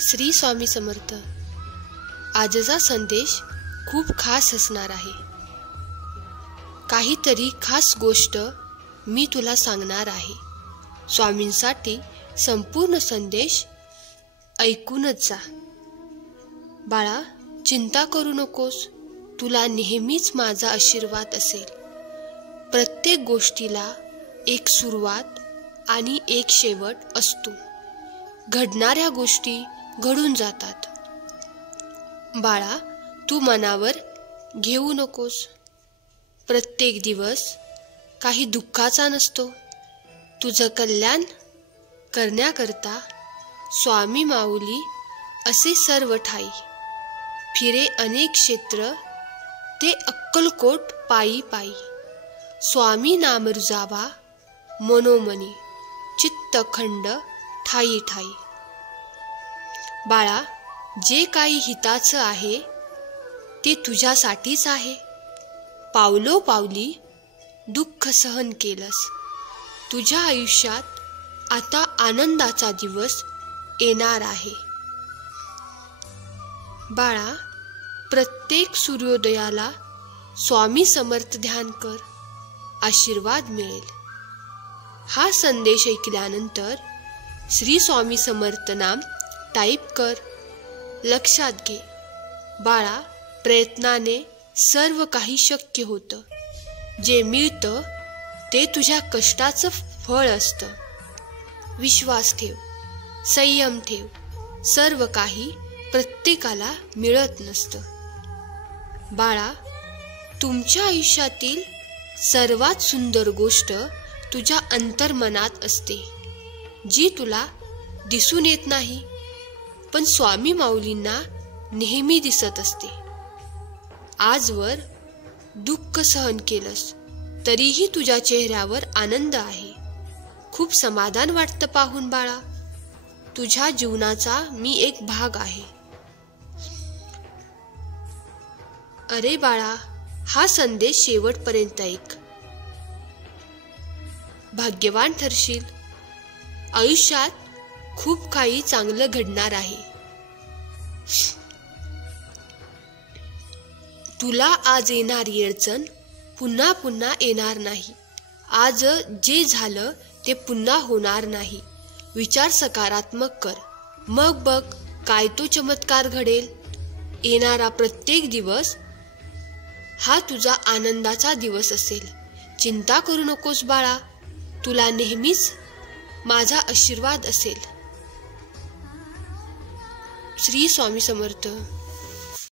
श्री स्वामी समर्थ. आजचा संदेश खूप खास असणार आहे. काहीतरी खास गोष्ट मी तुला सांगणार आहे. स्वामींसाठी संपूर्ण संदेश ऐकूनच जा. बाळा, चिंता करू नकोस. तुला नेहमीच माझा आशीर्वाद असेल. प्रत्येक गोष्टीला एक सुरुवात आणि एक शेवट असतो. घडणाऱ्या गोष्टी घडून जातात. बाळा, तू मनावर घेऊ नकोस. प्रत्येक दिवस काही दुःखाचा नसतो. तुझं कल्याण करण्याकरता स्वामी माऊली असे सर्व ठाई फिरे अनेक क्षेत्र, ते अक्कलकोट पायी पायी. स्वामी नाम रुजावा मनोमनी, चित्तखंड ठाई ठाई. बाळा, जे काही हिताचं आहे ते तुझ्यासाठीच आहे. पावलोपावली दुःख सहन केलंस. तुझ्या आयुष्यात आता आनंदाचा दिवस येणार आहे. बाळा, प्रत्येक सूर्योदयाला स्वामी समर्थ ध्यान कर. आशीर्वाद मिळेल. हा संदेश ऐकल्यानंतर श्री स्वामी समर्थ नाम टाईप कर. लक्षात घे बाळा, प्रयत्नाने सर्व काही शक्य होतं. जे मिळतं ते तुझ्या कष्टाचं फळ असतं. विश्वास ठेव, संयम ठेव. सर्व काही प्रत्येकाला मिळत नसतं. बाळा, तुमच्या आयुष्यातील सर्वात सुंदर गोष्ट तुझ्या अंतर्मनात असते, जी तुला दिसून येत नाही, पण स्वामी माऊलींना नेहमी दिसत असते. आजवर दुःख सहन केलंस तरीही तुझ्या चेहऱ्यावर आनंद आहे. खूप समाधान वाटतं पाहून बाळा. तुझ्या जीवनाचा मी एक भाग आहे. अरे बाळा, हा संदेश शेवटपर्यंत ऐक. भाग्यवान ठरशील. आयुष्यात खूप काही चांगलं घडणार आहे. तुला आज येणारी अडचण पुन्हा पुन्हा येणार नाही. आज जे झालं ते पुन्हा होणार नाही. विचार सकारात्मक कर. मग बघ काय तो चमत्कार घडेल. येणारा प्रत्येक दिवस हा तुझा आनंदाचा दिवस असेल. चिंता करू नकोस बाळा. तुला नेहमीच माझा आशीर्वाद असेल. श्री स्वामी समर्थ.